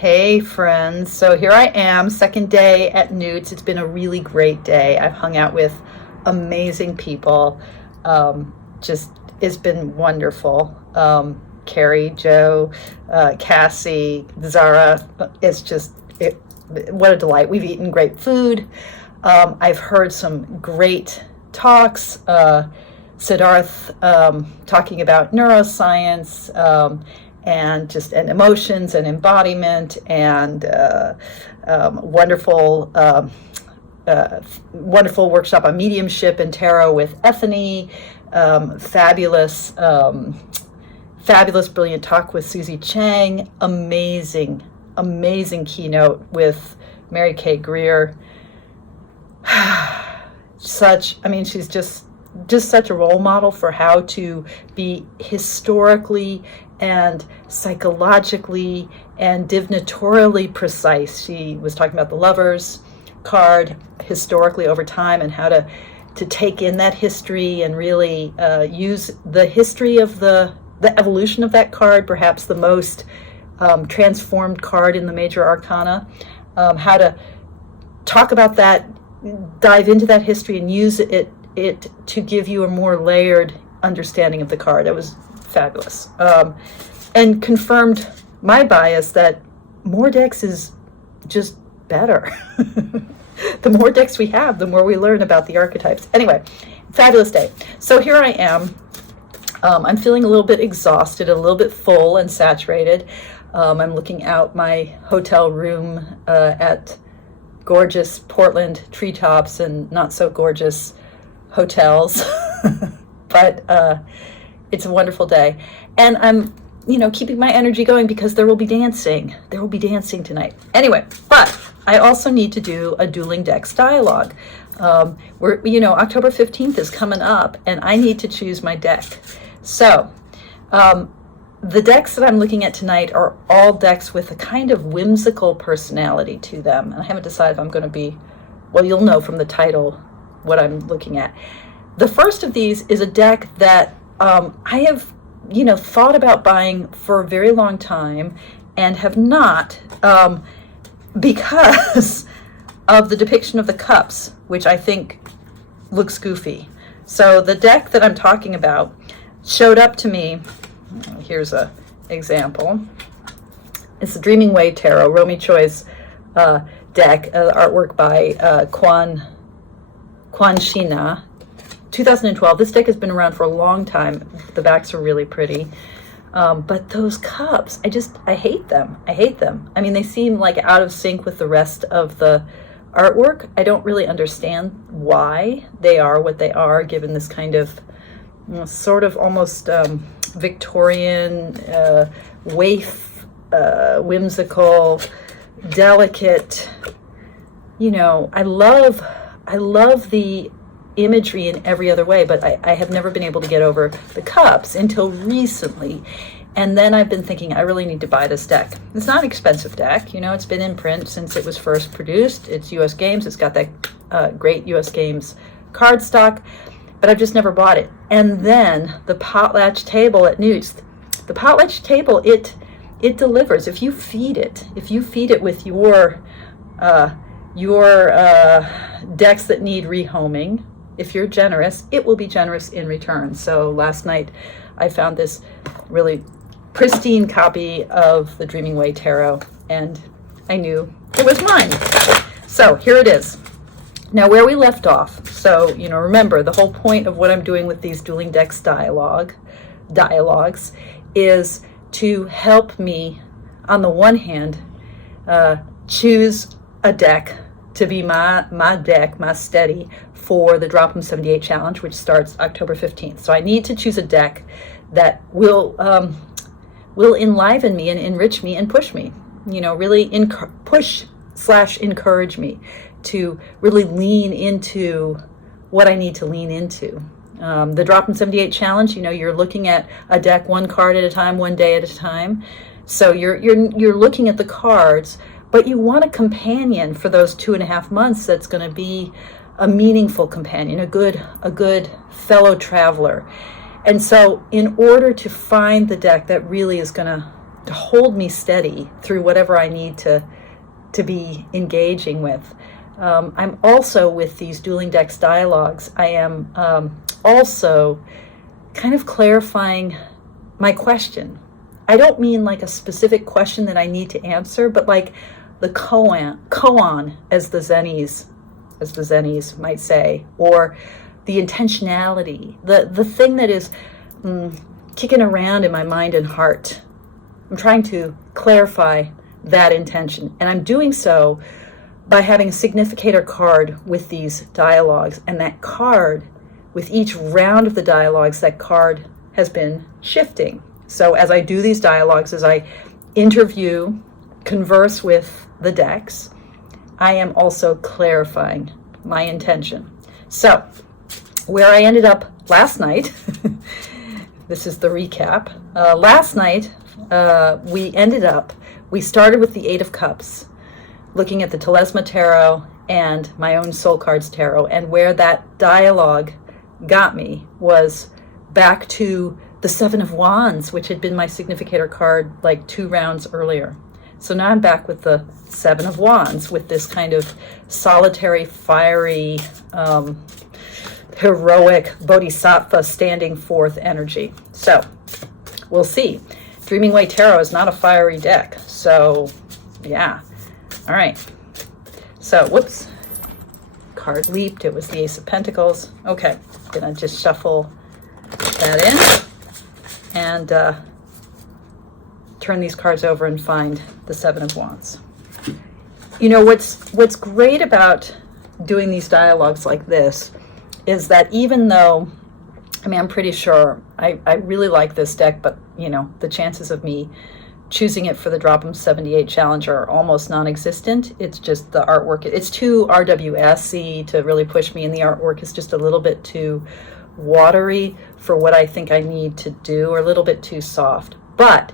Hey friends, so here I am, second day at Newt's. It's been a really great day. I've hung out with amazing people. Just it's been wonderful. Carrie, Joe, Cassie, Zara. It's just what a delight. We've eaten great food. I've heard some great talks. Siddharth talking about neuroscience. And emotions and embodiment and wonderful workshop on mediumship and tarot with Ethany. Fabulous, brilliant talk with Susie Chang. Amazing keynote with Mary Kay Greer. She's just such a role model for how to be historically and psychologically and divinatorially precise. She was talking about the Lovers card historically over time and how to take in that history and really use the history of the evolution of that card, perhaps the most transformed card in the major arcana, how to talk about that, dive into that history and use it to give you a more layered understanding of the card. It was fabulous, and confirmed my bias that more decks is just better. The more decks we have, the more we learn about the archetypes. Anyway, fabulous day. So here I am. I'm feeling a little bit exhausted, a little bit full and saturated. I'm looking out my hotel room at gorgeous Portland treetops and not so gorgeous hotels. But it's a wonderful day, and I'm keeping my energy going because there will be dancing tonight. Anyway, but I also need to do a Dueling Decks dialogue. October 15th is coming up and I need to choose my deck. So the decks that I'm looking at tonight are all decks with a kind of whimsical personality to them, and I haven't decided if I'm going to be, well, you'll know from the title what I'm looking at. The first of these is a deck that I have, thought about buying for a very long time and have not, because of the depiction of the cups, which I think looks goofy. So the deck that I'm talking about showed up to me. Here's an example. It's the Dreaming Way Tarot, Romy Choi's deck, artwork by Quan Shina. 2012. This deck has been around for a long time. The backs are really pretty. But those cups, I hate them. I mean, they seem like out of sync with the rest of the artwork. I don't really understand why they are what they are, given this kind of sort of almost Victorian, waif, whimsical, delicate. I love the imagery in every other way, but I have never been able to get over the cups until recently. And then I've been thinking I really need to buy this deck. It's not an expensive deck. It's been in print since it was first produced. It's US Games. It's got that great US Games card stock, but I've just never bought it. And then the potlatch table at Newt's. The potlatch table, it delivers. If you feed it with your decks that need rehoming, if you're generous, it will be generous in return. So last night I found this really pristine copy of the Dreaming Way Tarot, and I knew it was mine. So here it is. Now, where we left off. So, remember, the whole point of what I'm doing with these Dueling Decks dialogues is to help me, on the one hand, choose a deck to be my deck, my steady for the Drop 'em 78 challenge, which starts October 15th. So I need to choose a deck that will enliven me and enrich me and push me, really push/encourage me to really lean into what I need to lean into. The Drop 'em 78 challenge, you're looking at a deck one card at a time, one day at a time. So you're looking at the cards, but you want a companion for those 2.5 months that's going to be a meaningful companion, a good fellow traveler. And so in order to find the deck that really is going to hold me steady through whatever I need to be engaging with. I'm also, with these Dueling Decks dialogues, I am also kind of clarifying my question. I don't mean like a specific question that I need to answer, but like the koan, as the Zennies might say, or the intentionality, the thing that is kicking around in my mind and heart. I'm trying to clarify that intention, and I'm doing so by having a significator card with these dialogues, and that card, with each round of the dialogues, that card has been shifting. So as I do these dialogues, as I interview, converse with the decks, I am also clarifying my intention. So where I ended up last night, this is the recap. Last night, we started with the Eight of Cups, looking at the Telesma Tarot and my own Soul Cards Tarot, and where that dialogue got me was back to the Seven of Wands, which had been my significator card like 2 rounds earlier. So now I'm back with the Seven of Wands, with this kind of solitary, fiery, heroic bodhisattva standing forth energy. So we'll see. Dreaming Way Tarot is not a fiery deck. So yeah. All right. So, whoops. Card leaped. It was the Ace of Pentacles. Okay. Gonna just shuffle that in and turn these cards over and find the Seven of Wands. You know, what's great about doing these dialogues like this is that even though, I mean, I'm pretty sure I really like this deck, but, you know, the chances of me choosing it for the Drop 'em 78 challenge are almost non-existent. It's just the artwork. It's too RWS-y to really push me, and the artwork is just a little bit too watery for what I think I need to do, or a little bit too soft. But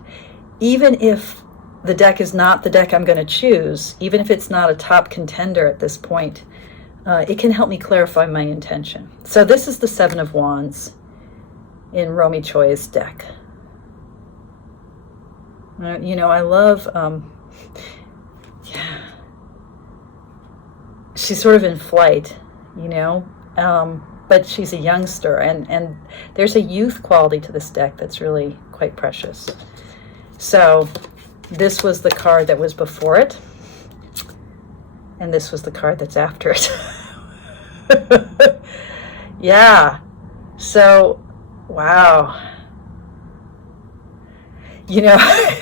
even if the deck is not the deck I'm going to choose, even if it's not a top contender at this point, it can help me clarify my intention. So this is the Seven of Wands in Romy Choi's deck. You know, I love, yeah, she's sort of in flight, you know, but she's a youngster, and there's a youth quality to this deck that's really quite precious. So this was the card that was before it, and this was the card that's after it. Yeah. So, wow. You know,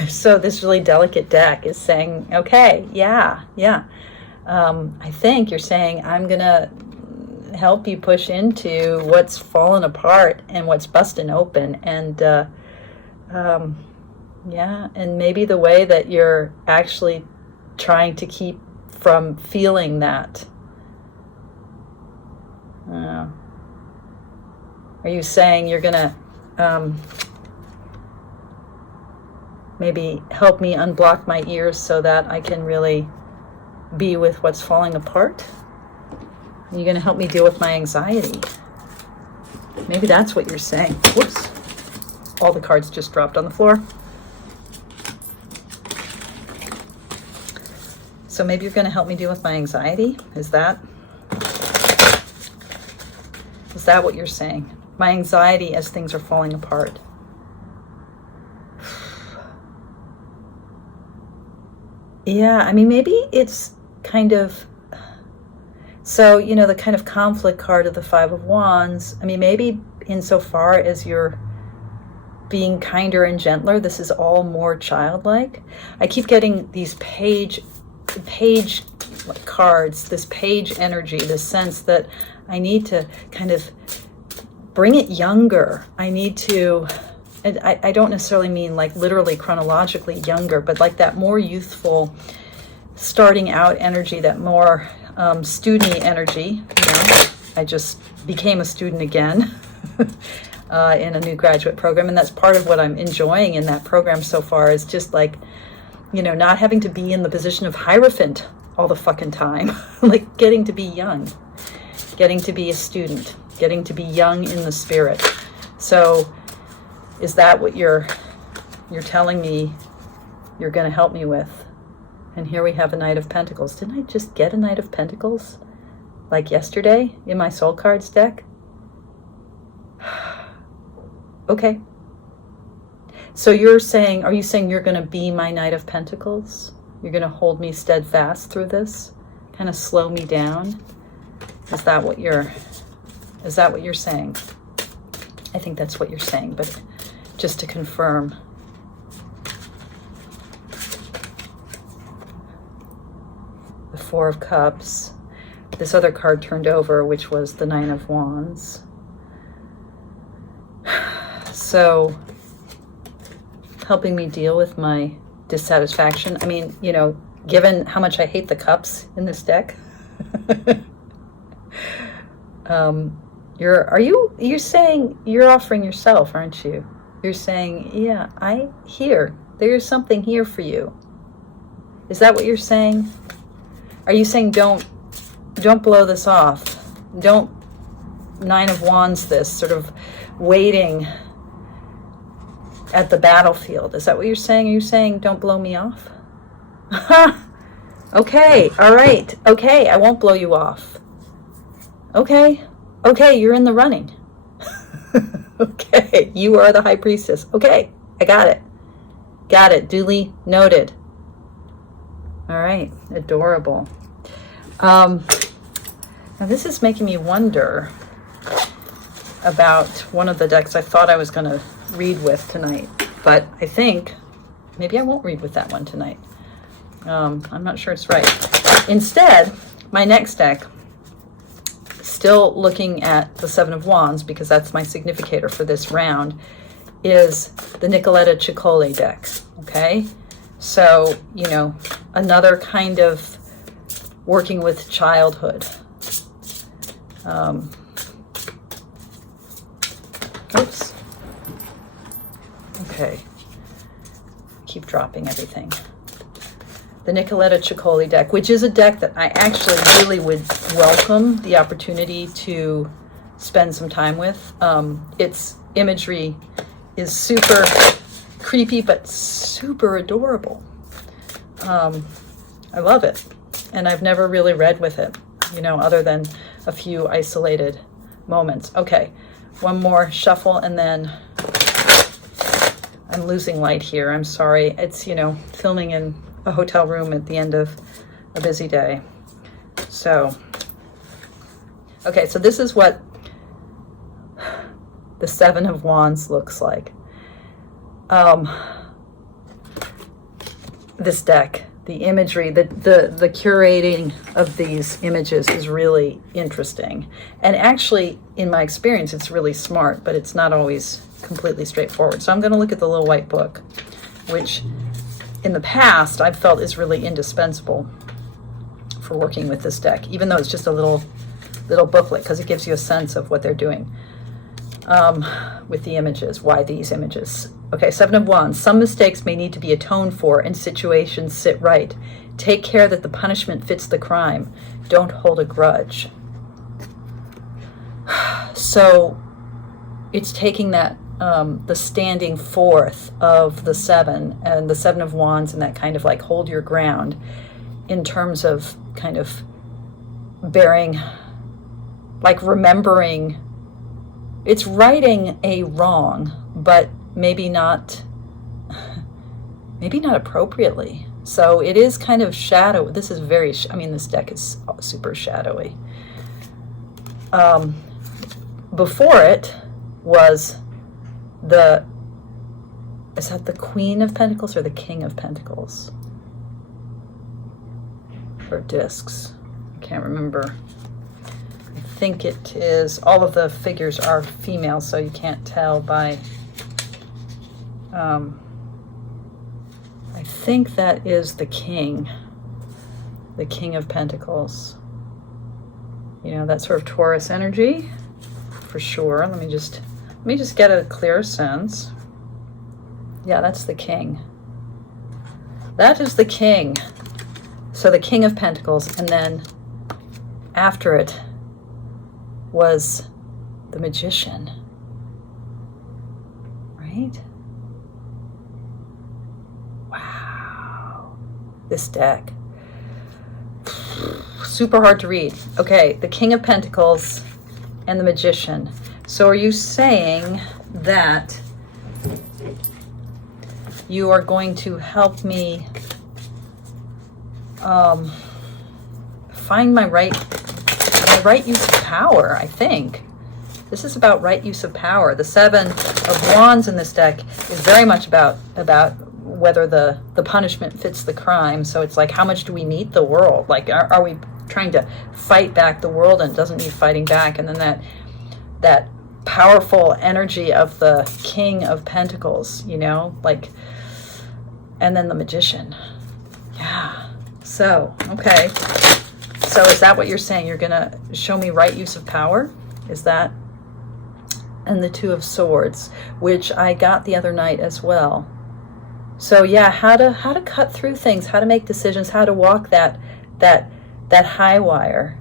so this really delicate deck is saying, okay, yeah. I think you're saying, I'm going to help you push into what's fallen apart and what's busting open. And, yeah, and maybe the way that you're actually trying to keep from feeling that. Are you saying you're going to maybe help me unblock my ears so that I can really be with what's falling apart? Are you going to help me deal with my anxiety? Maybe that's what you're saying. Whoops. All the cards just dropped on the floor. So maybe you're going to help me deal with my anxiety? Is that what you're saying? My anxiety as things are falling apart. Yeah, I mean, maybe it's kind of, so, you know, the kind of conflict card of the Five of Wands, I mean, maybe insofar as you're being kinder and gentler, this is all more childlike. I keep getting these page cards, this page energy, this sense that I need to kind of bring it younger. I need to, I don't necessarily mean like literally chronologically younger, but like that more youthful starting out energy, that more student-y energy. You know, I just became a student again in a new graduate program, and that's part of what I'm enjoying in that program so far, is just like, you know, not having to be in the position of Hierophant all the fucking time. Like getting to be young, getting to be a student, getting to be young in the spirit. So is that what you're telling me you're going to help me with. And here we have a Knight of Pentacles. Didn't I just get a Knight of Pentacles like yesterday in my soul cards deck? Okay. So you're saying, are you saying you're going to be my Knight of Pentacles? You're going to hold me steadfast through this? Kind of slow me down? Is that what you're saying? I think that's what you're saying, but just to confirm. The Four of Cups. This other card turned over, which was the Nine of Wands. So, helping me deal with my dissatisfaction. I mean, you know, given how much I hate the cups in this deck, you're saying you're offering yourself, aren't you? You're saying, yeah, there's something here for you. Is that what you're saying? Are you saying don't blow this off? Don't Nine of Wands this, sort of waiting at the battlefield. Is that what you're saying? Are you saying don't blow me off? Okay, all right. Okay, I won't blow you off. Okay, you're in the running. Okay, you are the High Priestess. Okay, I got it. Got it, duly noted. All right, adorable. Now this is making me wonder about one of the decks I thought I was going to read with tonight, but I think maybe I won't read with that one tonight. I'm not sure it's right. Instead, my next deck, still looking at the Seven of Wands, because that's my significator for this round, is the Nicoletta Ceccoli deck, okay? So, you know, another kind of working with childhood. Oops. Okay. Keep dropping everything. The Nicoletta Ceccoli deck, which is a deck that I actually really would welcome the opportunity to spend some time with. Its imagery is super creepy, but super adorable. I love it. And I've never really read with it, you know, other than a few isolated moments. Okay, one more shuffle and then I'm losing light here. I'm sorry. It's, you know, filming in a hotel room at the end of a busy day. So, okay, so this is what the Seven of Wands looks like. This deck, the imagery, the curating of these images is really interesting. And actually, in my experience, it's really smart, but it's not always completely straightforward. So I'm going to look at the little white book, which in the past I've felt is really indispensable for working with this deck, even though it's just a little booklet, because it gives you a sense of what they're doing with the images, why these images. Okay, Seven of Wands. Some mistakes may need to be atoned for and situations sit right. Take care that the punishment fits the crime. Don't hold a grudge. So it's taking that, the standing forth of the seven and the Seven of Wands and that kind of like hold your ground in terms of kind of bearing, like remembering, it's righting a wrong, but maybe not appropriately. So it is kind of shadow. This is very, I mean, this deck is super shadowy. Before it was is that the Queen of Pentacles or the King of Pentacles? Or discs? I can't remember. I think it is, all of the figures are female, so you can't tell by, I think that is the King of Pentacles. You know, that sort of Taurus energy, for sure. Let me just get a clear sense. Yeah, that's the King. That is the King. So the King of Pentacles, and then after it was the Magician, right? Wow. this deck. Super hard to read. Okay, the King of Pentacles and the Magician. So are you saying that you are going to help me find my right use of power? I think this is about right use of power. The Seven of Wands in this deck is very much about whether the punishment fits the crime. So it's like, how much do we need the world? Like, are we trying to fight back the world and it doesn't need fighting back? And then that powerful energy of the King of Pentacles, you know, like, and then the Magician. Yeah. So, okay. So is that what you're saying? You're going to show me right use of power? Is that? And the Two of Swords, which I got the other night as well. So yeah, how to cut through things, how to make decisions, how to walk that high wire.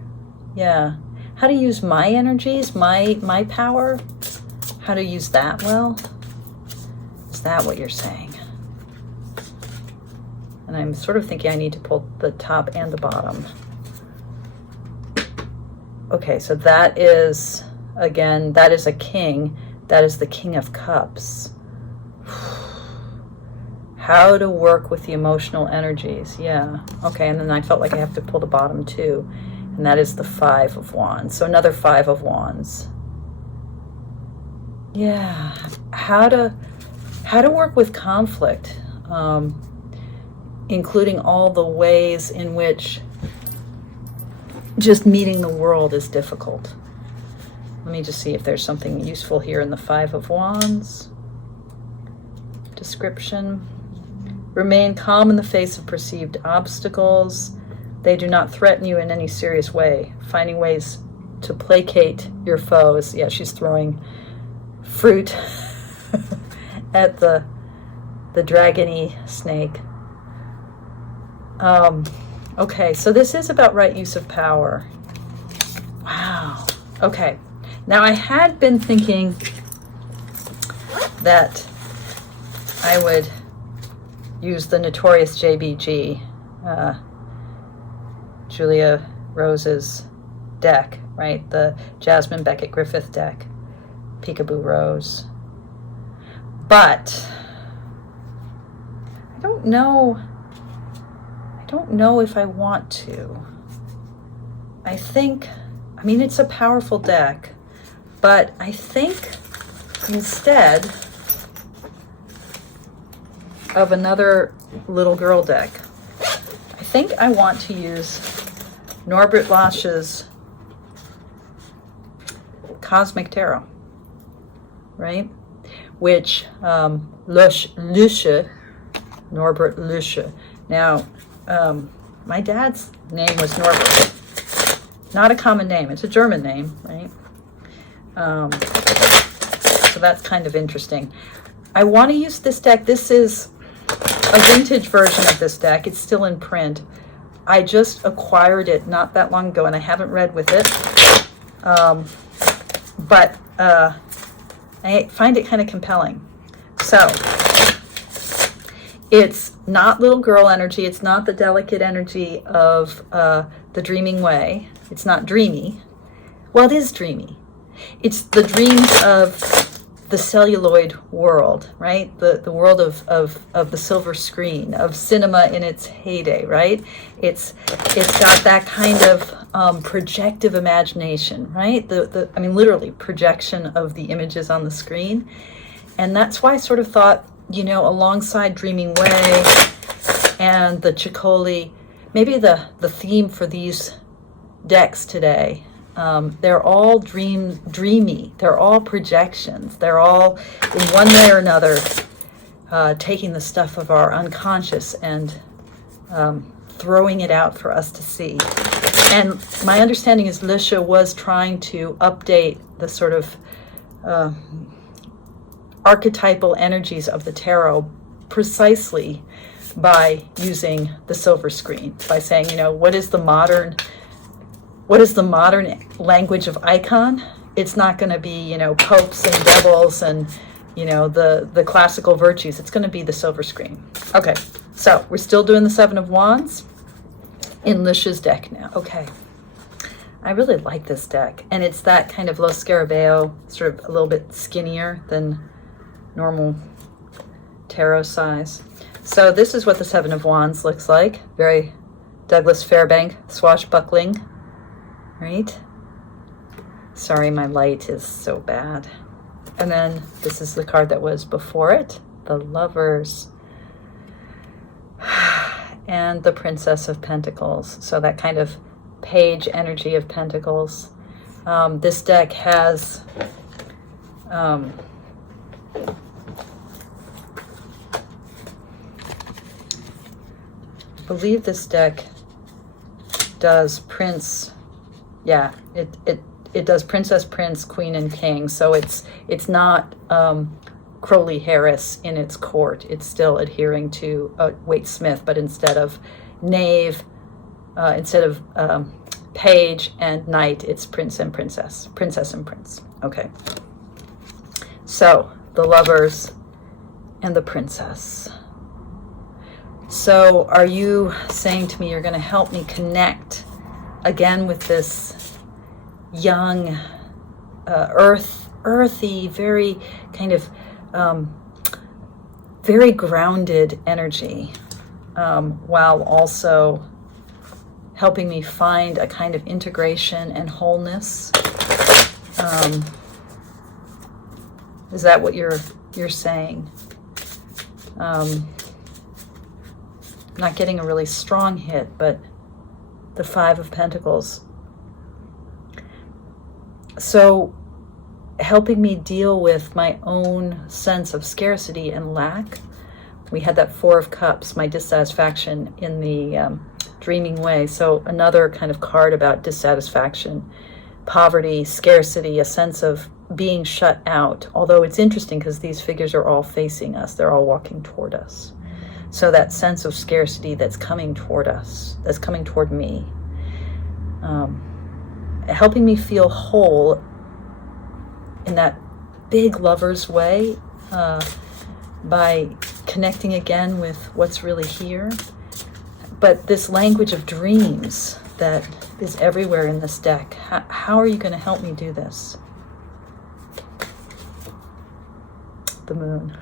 Yeah. How to use my energies, my power. How to use that well. Is that what you're saying? And I'm sort of thinking I need to pull the top and the bottom. Okay, so that is, again, that is a king. That is the King of Cups. How to work with the emotional energies. Yeah. Okay, and then I felt like I have to pull the bottom too. And that is the Five of Wands. So another Five of Wands. Yeah. How to work with conflict, including all the ways in which just meeting the world is difficult. Let me just see if there's something useful here in the Five of Wands. Description. Remain calm in the face of perceived obstacles. They do not threaten you in any serious way. Finding ways to placate your foes. Yeah, she's throwing fruit at the dragony snake. Okay, so this is about right use of power. Wow. Okay. Now I had been thinking that I would use the notorious JBG, Julia Rose's deck, right? The Jasmine Beckett Griffith deck, Peekaboo Rose. But I don't know if I want to. I think, I mean, it's a powerful deck, but I think instead of another little girl deck, I think I want to use Norbert Lasch's Cosmic Tarot, right? Which Lusche, Norbert Lusche. Now, my dad's name was Norbert. Not a common name. It's a German name, right? So that's kind of interesting. I want to use this deck. This is a vintage version of this deck. It's still in print. I just acquired it not that long ago, and I haven't read with it. But I find it kind of compelling. So it's not little girl energy. It's not the delicate energy of the dreaming way. It's not dreamy. Well, it is dreamy. It's the dreams of the celluloid world, right? The world of the silver screen, of cinema in its heyday, right? It's got that kind of projective imagination, right? I mean, literally projection of the images on the screen. And that's why I sort of thought, you know, alongside Dreaming Way and the Ceccoli, maybe the theme for these decks today, they're all dreamy. They're all projections. They're all, in one way or another, taking the stuff of our unconscious and throwing it out for us to see. And my understanding is Lisha was trying to update the sort of archetypal energies of the tarot precisely by using the silver screen, by saying, you know, what is the modern language of icon? It's not going to be, you know, popes and devils and, you know, the classical virtues. It's going to be the silver screen. Okay, So we're still doing the Seven of Wands in Lish's deck now. Okay. I really like this deck, and it's that kind of Lo Scarabeo, sort of a little bit skinnier than normal tarot size. So this is what the Seven of Wands looks like. Very Douglas Fairbank, swashbuckling, right? Sorry, my light is so bad. And then this is the card that was before it, the Lovers, and the Princess of Pentacles. So that kind of page energy of Pentacles. This deck has I believe this deck does Prince, yeah, it does Princess, Prince, Queen, and King. So it's not Crowley Harris in its court. It's still adhering to Waite Smith, but instead of knave, instead of page and knight, it's prince and princess, princess and prince. Okay. So the Lovers and the Princess. So are you saying to me you're going to help me connect again with this young, earthy, very kind of very grounded energy, while also helping me find a kind of integration and wholeness? Is that what you're saying? Not getting a really strong hit, but the Five of Pentacles. So helping me deal with my own sense of scarcity and lack. We had that Four of Cups, my dissatisfaction in the dreaming way. So another kind of card about dissatisfaction, poverty, scarcity, a sense of being shut out. Although it's interesting because these figures are all facing us. They're all walking toward us. So that sense of scarcity that's coming toward us, that's coming toward me, helping me feel whole in that big lover's way, by connecting again with what's really here. But this language of dreams that is everywhere in this deck, how are you going to help me do this? The Moon.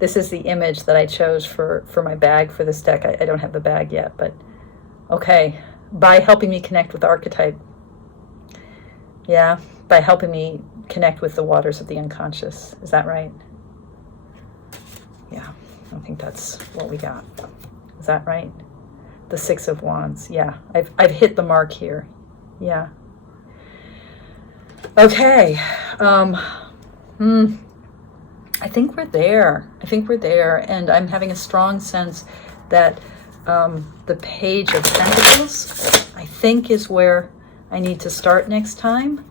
This is the image that I chose for my bag for this deck. I don't have the bag yet, but okay. By helping me connect with the archetype. Yeah, by helping me connect with the waters of the unconscious. Is that right? Yeah, I think that's what we got. Is that right? The Six of Wands. Yeah, I've hit the mark here. Yeah. Okay. I think we're there. I think we're there. And I'm having a strong sense that the Page of Pentacles, I think, is where I need to start next time.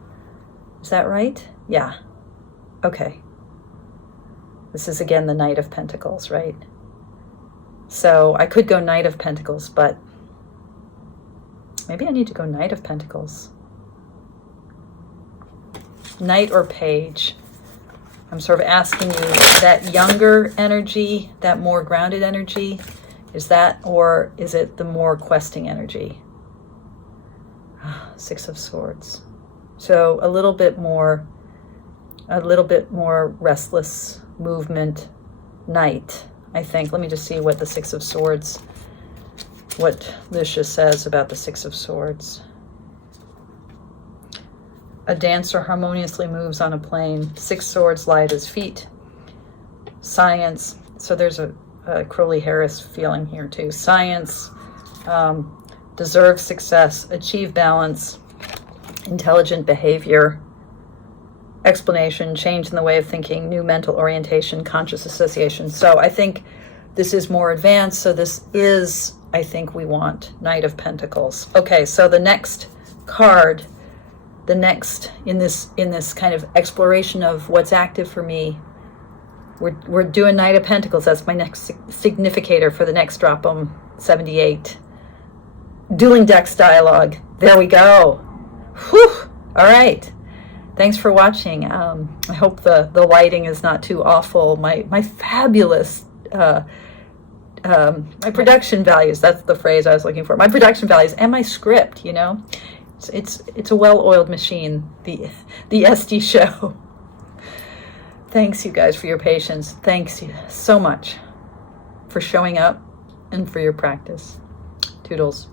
Is that right? Yeah. Okay. This is, again, the Knight of Pentacles, right? So I could go Knight of Pentacles, but maybe I need to go Knight of Pentacles. Knight or Page. I'm sort of asking you, that younger energy, that more grounded energy, is that, or is it the more questing energy? Six of Swords. So a little bit more restless movement, Knight, I think. Let me just see what the Six of Swords, what Lisha says about the Six of Swords. A dancer harmoniously moves on a plane. Six swords lie at his feet. Science. So there's a Crowley Harris feeling here too. Science, deserve success, achieve balance, intelligent behavior, explanation, change in the way of thinking, new mental orientation, conscious association. So I think this is more advanced. So this is, I think we want Knight of Pentacles. Okay, so the next card, the next in this kind of exploration of what's active for me, we're doing Knight of Pentacles. That's my next significator for the next drop 78. Dueling Decks dialogue. There we go. Whew. All right. Thanks for watching. I hope the lighting is not too awful. My fabulous my production values. That's the phrase I was looking for. My production values and my script. You know, it's a well-oiled machine. The SD show. Thanks, you guys, for your patience. Thanks so much for showing up and for your practice. Toodles.